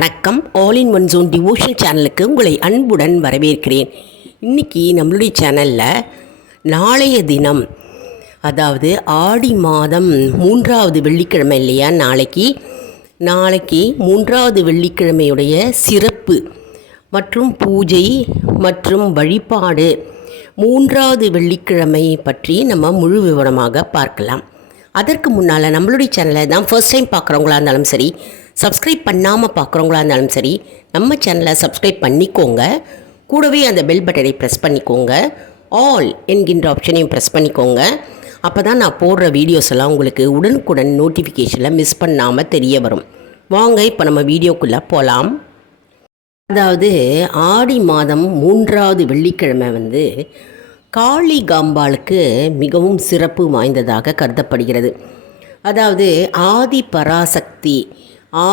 வணக்கம். All in one zone devotion சேனலுக்கு உங்களை அன்புடன் வரவேற்கிறேன். இன்னைக்கு நம்மளுடைய சேனலில் நாளைய தினம் அதாவது ஆடி மாதம் மூன்றாவது வெள்ளிக்கிழமை இல்லையா? நாளைக்கு நாளைக்கு மூன்றாவது வெள்ளிக்கிழமையுடைய சிறப்பு மற்றும் பூஜை மற்றும் வழிபாடு மூன்றாவது வெள்ளிக்கிழமை பற்றி நம்ம முழு விவரமாக பார்க்கலாம். அதற்கு முன்னால் நம்மளுடைய சேனலை தான் ஃபர்ஸ்ட் டைம் பார்க்குறவங்களா இருந்தாலும் சரி சப்ஸ்கிரைப் பண்ணாமல் பார்க்குறவங்களா இருந்தாலும் சரி நம்ம சேனலை சப்ஸ்கிரைப் பண்ணிக்கோங்க. கூடவே அந்த பெல் பட்டனை ப்ரெஸ் பண்ணிக்கோங்க. ஆல் என்கின்ற ஆப்ஷனையும் ப்ரெஸ் பண்ணிக்கோங்க. அப்போ தான் நான் போடுற வீடியோஸ் எல்லாம் உங்களுக்கு உடனுக்குடன் நோட்டிஃபிகேஷனில் மிஸ் பண்ணாமல் தெரிய வரும். வாங்க இப்போ நம்ம வீடியோக்குள்ளே போகலாம் அதாவது ஆடி மாதம் மூன்றாவது வெள்ளிக்கிழமை வந்து காளி காம்பாளுக்கு மிகவும் சிறப்பு வாய்ந்ததாக கருதப்படுகிறது. அதாவது ஆதி பராசக்தி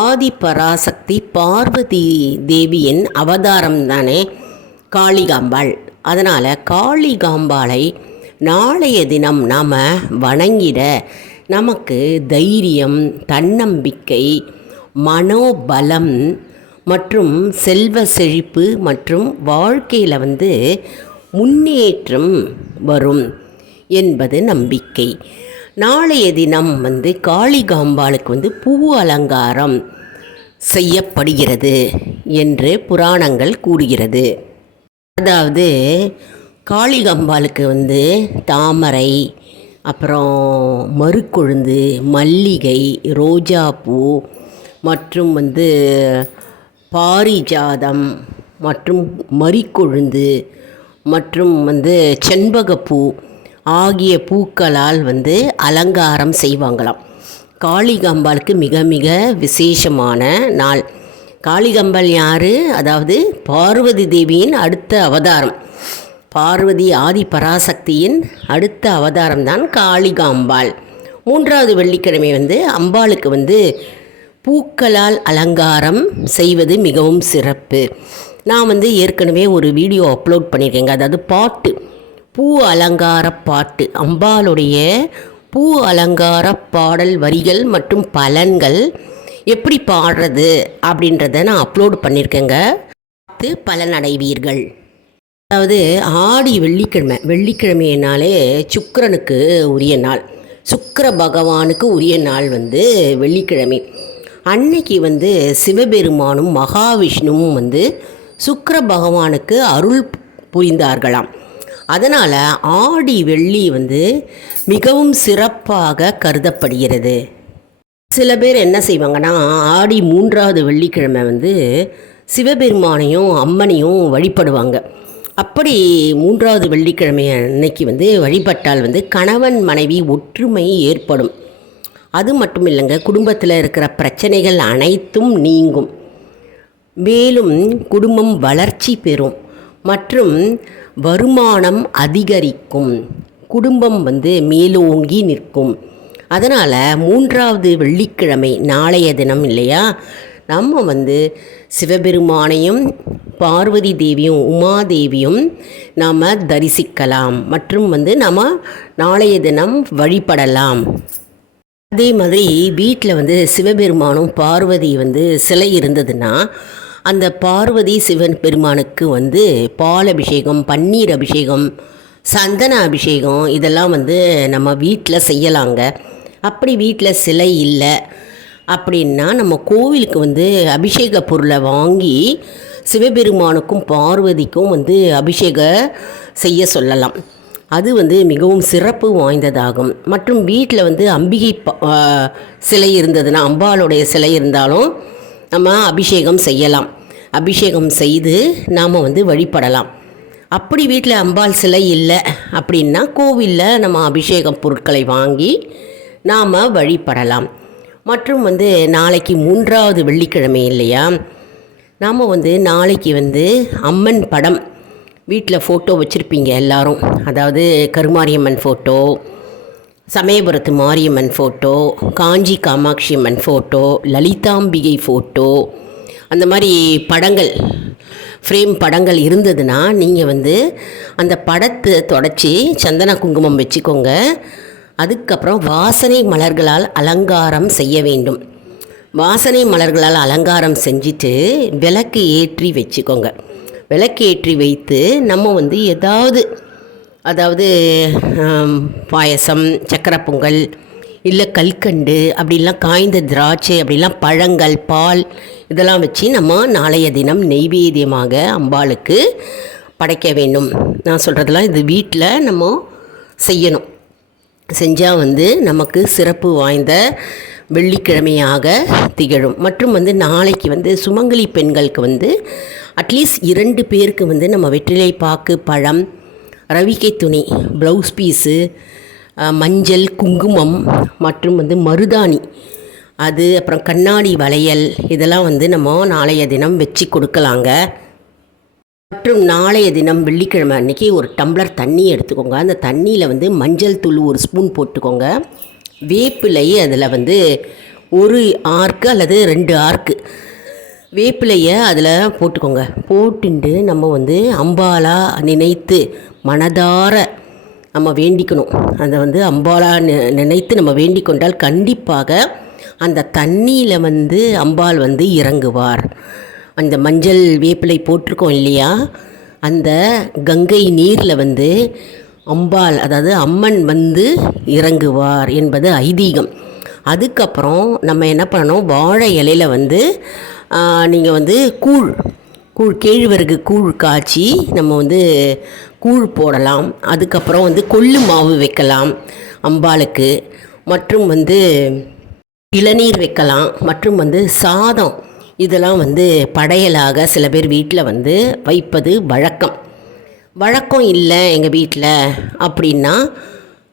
ஆதி பராசக்தி பார்வதி தேவியின் அவதாரம் தானே காளிகாம்பாள். அதனால் காளிகாம்பாளை நாளைய தினம் நாம் வணங்கிட நமக்கு தைரியம் தன்னம்பிக்கை மனோபலம் மற்றும் செல்வ செழிப்பு மற்றும் வாழ்க்கையில் வந்து முன்னேற்றம் வரும் என்பது நம்பிக்கை. நாளைய தினம் வந்து காளிகாம்பாளுக்கு வந்து பூ அலங்காரம் செய்யப்படுகிறது என்று புராணங்கள் கூறுகிறது. அதாவது காளிகாம்பாளுக்கு வந்து தாமரை அப்புறம் மறுக்கொழுந்து மல்லிகை ரோஜாப்பூ மற்றும் வந்து பாரிஜாதம் மற்றும் மறிக்கொழுந்து மற்றும் வந்து செண்பகப்பூ ஆகிய பூக்களால் வந்து அலங்காரம் செய்வாங்களாம். காளிகாம்பாளுக்கு மிக மிக விசேஷமான நாள். காளிகாம்பாள் யார்? அதாவது பார்வதி தேவியின் அடுத்த அவதாரம். பார்வதி ஆதி பராசக்தியின் அடுத்த அவதாரம் தான் காளிகாம்பாள். மூன்றாவது வெள்ளிக்கிழமை வந்து அம்பாளுக்கு வந்து பூக்களால் அலங்காரம் செய்வது மிகவும் சிறப்பு. நான் வந்து ஏற்கனவே ஒரு வீடியோ அப்லோட் பண்ணியிருக்கேங்க. அதாவது பாட்டு. பூ அலங்கார பாட்டு. அம்பாளுடைய பூ அலங்கார பாடல் வரிகள் மற்றும் பலன்கள் எப்படி பாடுறது அப்படின்றத நான் அப்லோட் பண்ணியிருக்கேங்க. பார்த்து பலனடைவீர்கள். அதாவது ஆடி வெள்ளிக்கிழமை. வெள்ளிக்கிழமையினாலே சுக்கரனுக்கு உரிய நாள். சுக்கர பகவானுக்கு உரிய நாள் வந்து வெள்ளிக்கிழமை. அன்னைக்கு வந்து சிவபெருமானும் மகாவிஷ்ணுவும் வந்து சுக்கர பகவானுக்கு அருள் புரிந்தார்களாம். அதனால் ஆடி வெள்ளி வந்து மிகவும் சிறப்பாக கருதப்படுகிறது. சில பேர் என்ன செய்வாங்கன்னா ஆடி மூன்றாவது வெள்ளிக்கிழமை வந்து சிவபெருமானையும் அம்மனையும் வழிபடுவாங்க. அப்படி மூன்றாவது வெள்ளிக்கிழமை அன்னைக்கு வந்து வழிபட்டால் வந்து கணவன் மனைவி ஒற்றுமை ஏற்படும். அது மட்டும் இல்லைங்க குடும்பத்தில் இருக்கிற பிரச்சனைகள் அனைத்தும் நீங்கும். மேலும் குடும்பம் வளர்ச்சி பெறும் மற்றும் வருமானம் அதிகரிக்கும். குடும்பம் வந்து மேலோங்கி நிற்கும். அதனால் மூன்றாவது வெள்ளிக்கிழமை நாளைய தினம் இல்லையா? நம்ம வந்து சிவபெருமானையும் பார்வதி தேவியும் உமாதேவியும் நாம் தரிசிக்கலாம். மற்றும் வந்து நம்ம நாளைய தினம் வழிபடலாம். அதே மாதிரி வீட்டில் வந்து சிவபெருமானும் பார்வதி வந்து சிலை இருந்ததுன்னா அந்த பார்வதி சிவன் பெருமானுக்கு வந்து பால் அபிஷேகம் பன்னீர் அபிஷேகம் சந்தன அபிஷேகம் இதெல்லாம் வந்து நம்ம வீட்டில் செய்யலாங்க. அப்படி வீட்டில் சிலை இல்லை அப்படின்னா நம்ம கோவிலுக்கு வந்து அபிஷேக பொருளை வாங்கி சிவபெருமானுக்கும் பார்வதிக்கும் வந்து அபிஷேக செய்ய சொல்லலாம். அது வந்து மிகவும் சிறப்பு வாய்ந்ததாகும். மற்றும் வீட்டில் வந்து அம்பிகை சிலை இருந்ததுன்னா அம்பாளுடைய சிலை இருந்தாலும் நம்ம அபிஷேகம் செய்யலாம். அபிஷேகம் செய்து நாம் வந்து வழிபடலாம். அப்படி வீட்டில் அம்பாள் சிலை இல்லை அப்படின்னா கோவிலில் நம்ம அபிஷேகம் பொருட்களை வாங்கி நாம் வழிபடலாம். மற்றும் வந்து நாளைக்கு மூன்றாவது வெள்ளிக்கிழமை இல்லையா? நாம் வந்து நாளைக்கு வந்து அம்மன் படம் வீட்டில் ஃபோட்டோ வச்சுருப்பீங்க எல்லாரும். அதாவது Karumariamman photo சமயபுரத்து Mariamman photo Kanchi Kamakshi Amman photo Lalithambigai photo அந்த மாதிரி படங்கள் ஃப்ரேம் படங்கள் இருந்ததுன்னா நீங்கள் வந்து அந்த படத்தை தொடச்சி சந்தன குங்குமம் வச்சுக்கோங்க. அதுக்கப்புறம் வாசனை மலர்களால் அலங்காரம் செய்ய வேண்டும். வாசனை மலர்களால் அலங்காரம் செஞ்சுட்டு விளக்கு ஏற்றி வச்சுக்கோங்க. விளக்கு ஏற்றி வைத்து நம்ம வந்து ஏதாவது அதாவது பாயசம் சக்கரை பொங்கல் இல்லை கல்கண்டு அப்படிலாம் காய்ந்த திராட்சை அப்படிலாம் பழங்கள் பால் இதெல்லாம் வச்சு நம்ம நாளைய தினம் நெய்வேத்தியமாக அம்பாளுக்கு படைக்க வேண்டும். நான் சொல்கிறதெல்லாம் இது வீட்டில் நம்ம செய்யணும். செஞ்சால் வந்து நமக்கு சிறப்பு வாய்ந்த வெள்ளிக்கிழமையாக திகழும். மற்றும் வந்து நாளைக்கு வந்து சுமங்கலி பெண்களுக்கு வந்து அட்லீஸ்ட் இரண்டு பேருக்கு வந்து நம்ம வெற்றிலை பாக்கு பழம் ரவிக்கை துணி ப்ளவுஸ் பீஸு மஞ்சள் குங்குமம் மற்றும் வந்து மருதாணி. அது அப்புறம் கண்ணாடி வளையல் இதெல்லாம் வந்து நம்ம நாளைய தினம் வச்சு கொடுக்கலாங்க. மற்றும் நாளைய தினம் வெள்ளிக்கிழமை அன்றைக்கி ஒரு டம்ளர் தண்ணி எடுத்துக்கோங்க. அந்த தண்ணியில் வந்து மஞ்சள் தூள் ஒரு ஸ்பூன் போட்டுக்கோங்க. வேப்பிலை அதில் வந்து ஒரு ஆர்க்கு அல்லது ரெண்டு ஆர்க்கு. வேப்பிலையை அதில் போட்டுக்கோங்க. போட்டுண்டு நம்ம வந்து அம்பாலா நினைத்து மனதார நம்ம வேண்டிக்கணும். அதை வந்து அம்பாலாக நி- நினைத்து நம்ம வேண்டிக் கொண்டால் கண்டிப்பாக அந்த தண்ணியில் வந்து அம்பாள் வந்து இறங்குவார். அந்த மஞ்சள் வேப்பிலை போட்டிருக்கோம் இல்லையா? அந்த கங்கை நீரில் வந்து அம்பாள் அதாவது அம்மன் வந்து இறங்குவார் என்பது ஐதீகம். அதுக்கப்புறம் நம்ம என்ன பண்ணணும்? வாழை இலையில வந்து நீங்கள் வந்து கூழ் கூழ் கேழ்வரகு கூழ் காய்ச்சி நம்ம வந்து கூழ் போடலாம் அதுக்கப்புறம் வந்து கொள்ளு மாவு வைக்கலாம் அம்பாளுக்கு மற்றும் வந்து இளநீர் வைக்கலாம் மற்றும் வந்து சாதம். இதெல்லாம் வந்து படையலாக சில பேர் வீட்டில் வந்து வைப்பது வழக்கம். வழக்கம் இல்லை எங்கள் வீட்டில் அப்படின்னா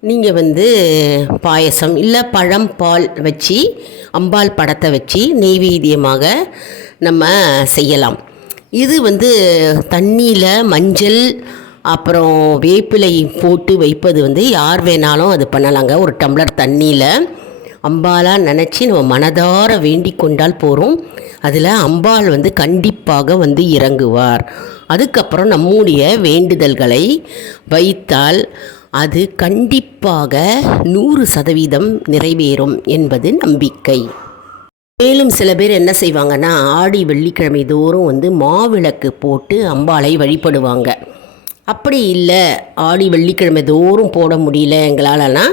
நீங்கள் வந்து பாயசம் இல்லை பழம் பால் வச்சு அம்பாள் படத்தை வச்சு நெய்வேத்தியமாக நம்ம செய்யலாம். இது வந்து தண்ணியில் மஞ்சள் அப்புறம் வேப்பிலை போட்டு வைப்பது வந்து யார் வேணாலும் அது பண்ணலாங்க. ஒரு டம்ளர் தண்ணியில் அம்பாலாக நினச்சி நம்ம மனதார வேண்டி கொண்டால் போகிறோம் அதில் அம்பாள் வந்து கண்டிப்பாக வந்து இறங்குவார். அதுக்கப்புறம் நம்முடைய வேண்டுதல்களை வைத்தால் அது கண்டிப்பாக நூறு சதவீதம் நிறைவேறும் என்பது நம்பிக்கை. மேலும் சில பேர் என்ன செய்வாங்கன்னா ஆடி வெள்ளிக்கிழமை தோறும் வந்து மாவிளக்கு போட்டு அம்பாளை வழிபடுவாங்க. அப்படி இல்லை. ஆடி வெள்ளிக்கிழமை தோறும் போட முடியல எங்களாலனா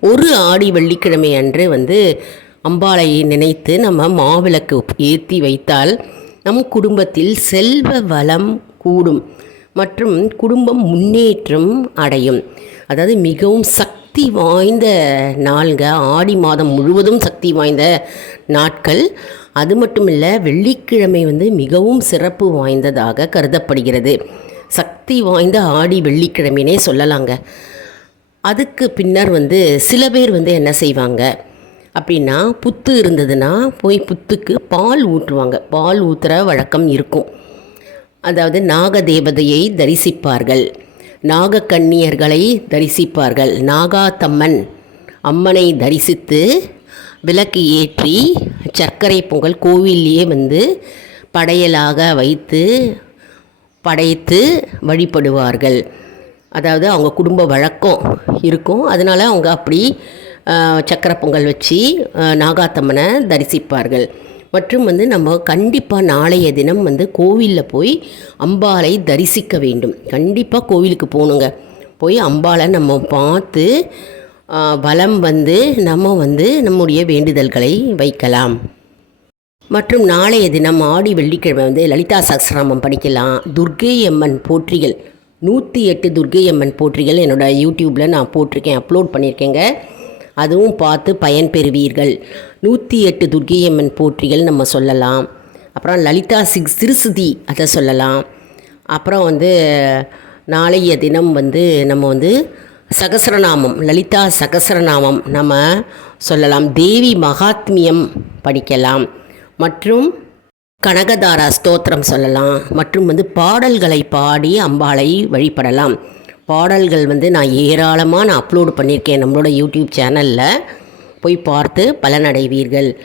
ஒரு ஆடி வெள்ளிக்கிழமை அன்று வந்து அம்பாளை நினைத்து நம்ம மாவிளக்கு ஏற்றி வைத்தால் நம் குடும்பத்தில் செல்வ வளம் கூடும் மற்றும் குடும்பம் முன்னேற்றம் அடையும். அதாவது மிகவும் சக்தி வாய்ந்த நாள்ங்க. ஆடி மாதம் முழுவதும் சக்தி வாய்ந்த நாட்கள். அது மட்டும் இல்லை வெள்ளிக்கிழமை வந்து மிகவும் சிறப்பு வாய்ந்ததாக கருதப்படுகிறது. சக்தி வாய்ந்த ஆடி வெள்ளிக்கிழமைனே சொல்லலாங்க. அதுக்கு பின்னர் வந்து சில பேர் வந்து என்ன செய்வாங்க அப்படின்னா புத்து இருந்ததுன்னா போய் புத்துக்கு பால் ஊற்றுவாங்க. பால் ஊற்றுற வழக்கம் இருக்கும். அதாவது நாகதேவதையை தரிசிப்பார்கள். நாகக்கன்னியர்களை தரிசிப்பார்கள். நாகாத்தம்மன் அம்மனை தரிசித்து விளக்கு ஏற்றி சர்க்கரை பொங்கல் கோவில்லையே வந்து படையலாக வைத்து படைத்து வழிபடுவார்கள். அதாவது அவங்க குடும்ப வழக்கம் இருக்கும். அதனால் அவங்க அப்படி ஆஹ், சக்கரை பொங்கல் வச்சு நாகாத்தம்மனை தரிசிப்பார்கள். மற்றும் வந்து நம்ம கண்டிப்பாக நாளைய தினம் வந்து கோவிலில் போய் அம்பாளை தரிசிக்க வேண்டும். கண்டிப்பாக கோவிலுக்கு போகணுங்க. போய் அம்பாளை நம்ம பார்த்து வலம் வந்து நம்ம வந்து நம்முடைய வேண்டுதல்களை வைக்கலாம். மற்றும் நாளைய தினம் ஆடி வெள்ளிக்கிழமை வந்து லலிதா சஹஸ்ரநாமம் படிக்கலாம். துர்க்கை அம்மன் போற்றிகள். நூற்றி எட்டு துர்க்கை அம்மன் போற்றிகள் என்னோட யூடியூப்பில் நான் போட்டிருக்கேன் அப்லோட் பண்ணியிருக்கேங்க. அதுவும் பார்த்து பயன்பெறுவீர்கள் நூற்றி எட்டு துர்க்கை அம்மன் போற்றிகள் நம்ம சொல்லலாம். அப்புறம் லலிதா சிக் சிறுசுதி அதை சொல்லலாம். அப்புறம் வந்து நாளைய தினம் வந்து நம்ம வந்து சகசரநாமம் லலிதா சகசரநாமம் நம்ம சொல்லலாம். தேவி மகாத்மியம் படிக்கலாம். மற்றும் கனகதாரா ஸ்தோத்திரம் சொல்லலாம். மற்றும் வந்து பாடல்களை பாடி அம்பாளை வழிபடலாம். பாடல்கள் வந்து நான் ஏராளமாக நான் அப்லோடு பண்ணியிருக்கேன் நம்மளோட யூடியூப் சேனலில் போய் பார்த்து பலனடைவீர்கள்.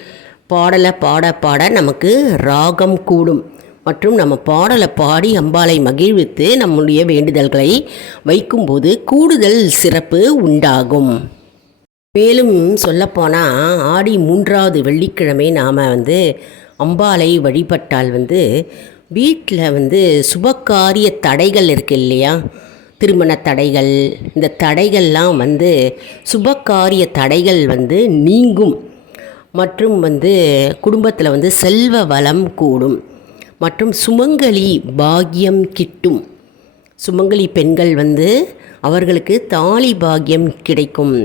பாடலை பாட பாட நமக்கு ராகம் கூடும். மற்றும் நம்ம பாடலை பாடி அம்பாளை மகிழ்வித்து நம்முடைய வேண்டுதல்களை வைக்கும்போது கூடுதல் சிறப்பு உண்டாகும். மேலும் சொல்லப்போனால் ஆடி மூன்றாவது வெள்ளிக்கிழமை நாம் வந்து அம்பாளை வழிபட்டால் வந்து வீட்டில் வந்து சுபகாரிய தடைகள் இருக்கு இல்லையா? திருமண தடைகள் இந்த தடைகள்லாம் வந்து சுபகாரிய தடைகள் வந்து நீங்கும். மற்றும் வந்து குடும்பத்தில் வந்து செல்வ வளம் கூடும். மற்றும் சுமங்கலி பாக்கியம் கிட்டும். சுமங்கலி பெண்கள் வந்து அவர்களுக்கு தாலி பாக்கியம் கிடைக்கும்.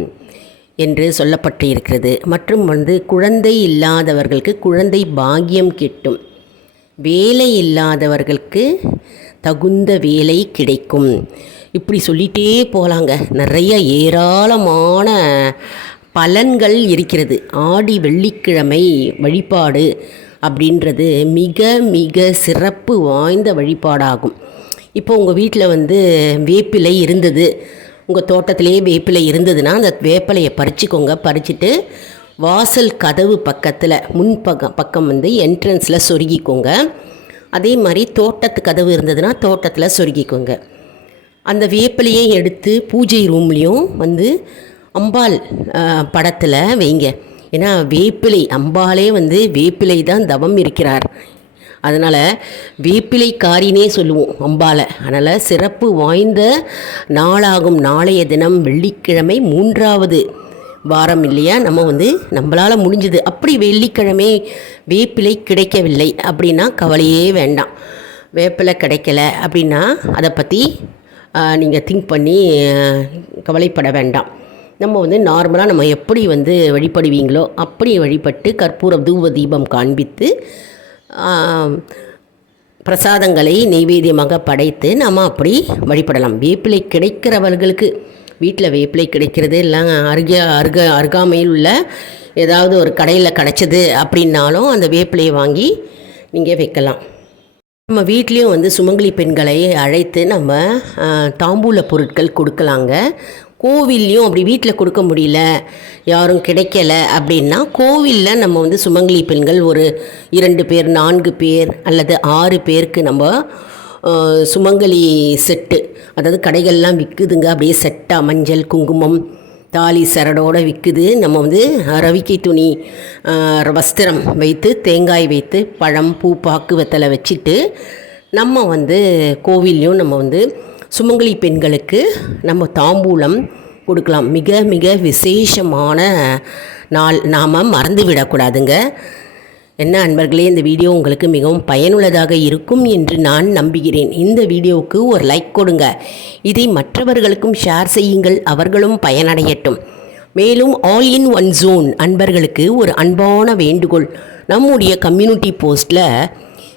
என்று சொல்லப்பட்டு இருக்கிறது மற்றும் வந்து குழந்தை இல்லாதவர்களுக்கு குழந்தை பாக்கியம் கிட்டும். வேலை இல்லாதவர்களுக்கு தகுந்த வேலை கிடைக்கும். இப்படி சொல்லிகிட்டே போகலாங்க நிறைய ஏராளமான பலன்கள் இருக்கிறது. ஆடி வெள்ளிக்கிழமை வழிபாடு அப்படின்றது மிக மிக சிறப்பு வாய்ந்த வழிபாடாகும். இப்போ உங்கள் வீட்டில் வந்து வேப்பிலை இருந்தது. உங்கள் தோட்டத்திலேயே வேப்பிலை இருந்ததுன்னா அந்த வேப்பிலையை பறிச்சுக்கோங்க. பறிச்சுட்டு வாசல் கதவு பக்கத்தில் முன்பக்கம் பக்கம் வந்து என்ட்ரன்ஸில் சொருகிக்கோங்க. அதே மாதிரி தோட்டத்து கதவு இருந்ததுன்னா தோட்டத்தில் சொருகிக்கோங்க. அந்த வேப்பிலையை எடுத்து பூஜை ரூம்லேயும் வந்து அம்பாள் படத்தில் வைங்க. ஏன்னா வேப்பிலை அம்பாலே வந்து வேப்பிலை தான் தவம் இருக்கிறார். அதனால் வேப்பிலை காரினே சொல்லுவோம் அம்பால. அதனால் சிறப்பு வாய்ந்த நாளாகும். நாளைய தினம் வெள்ளிக்கிழமை மூன்றாவது வாரம் இல்லையா? நம்ம வந்து நம்மளால் முடிஞ்சது. அப்படி வெள்ளிக்கிழமை வேப்பிலை கிடைக்கவில்லை அப்படின்னா கவலையே வேண்டாம். வேப்பிலை கிடைக்கல அப்படின்னா அதை பற்றி நீங்கள் திங்க் பண்ணி கவலைப்பட வேண்டாம். நம்ம வந்து நார்மலாக நம்ம எப்படி வந்து வழிபடுவீங்களோ அப்படி வழிபட்டு கற்பூர தூப தீபம் காண்பித்து பிரசாதங்களை நெய்வேத்தியமாக படைத்து நம்ம அப்படி வழிபடலாம். வேப்பிலை கிடைக்கிறவர்களுக்கு வீட்டில் வேப்பிலை கிடைக்கிறது இல்லைங்க அருகே அருக அருகாமையில் உள்ள ஏதாவது ஒரு கடையில் கிடச்சிது அப்படின்னாலும் அந்த வேப்பிலையை வாங்கி நீங்கள் வைக்கலாம். நம்ம வீட்லேயும் வந்து சுமங்கலி பெண்களை அழைத்து நம்ம தாம்பூல பொருட்கள் கொடுக்கலாங்க. கோவில்லையும் அப்படி வீட்டில் கொடுக்க முடியல. யாரும் கிடைக்கல அப்படின்னா கோவிலில் நம்ம வந்து சுமங்கலி பெண்கள் ஒரு இரண்டு பேர் நான்கு பேர் அல்லது ஆறு பேருக்கு நம்ம சுமங்கலி செட்டு அதாவது கடைகள்லாம் விற்குதுங்க அப்படியே செட்டாக மஞ்சள் குங்குமம் தாலி சரடோடு விற்குது நம்ம வந்து ரவிக்கை துணி வஸ்திரம் வைத்து தேங்காய் வைத்து பழம் பூ பாக்கு வெத்தலை வச்சுட்டு நம்ம வந்து கோவில்லையும் நம்ம வந்து சுமங்கலி பெண்களுக்கு நம்ம தாம்பூலம் கொடுக்கலாம். மிக மிக விசேஷமான நாள். நாம் மறந்து விடக்கூடாதுங்க என்ன அன்பர்களே இந்த வீடியோ உங்களுக்கு மிகவும் பயனுள்ளதாக இருக்கும் என்று நான் நம்புகிறேன். இந்த வீடியோவுக்கு ஒரு லைக் கொடுங்க. இதை மற்றவர்களுக்கும் ஷேர் செய்யுங்கள். அவர்களும் பயனடையட்டும். மேலும் ஆல் இன் ஒன் ஜோன் அன்பர்களுக்கு ஒரு அன்பான வேண்டுகோள். நம்முடைய கம்யூனிட்டி போஸ்ட்டில்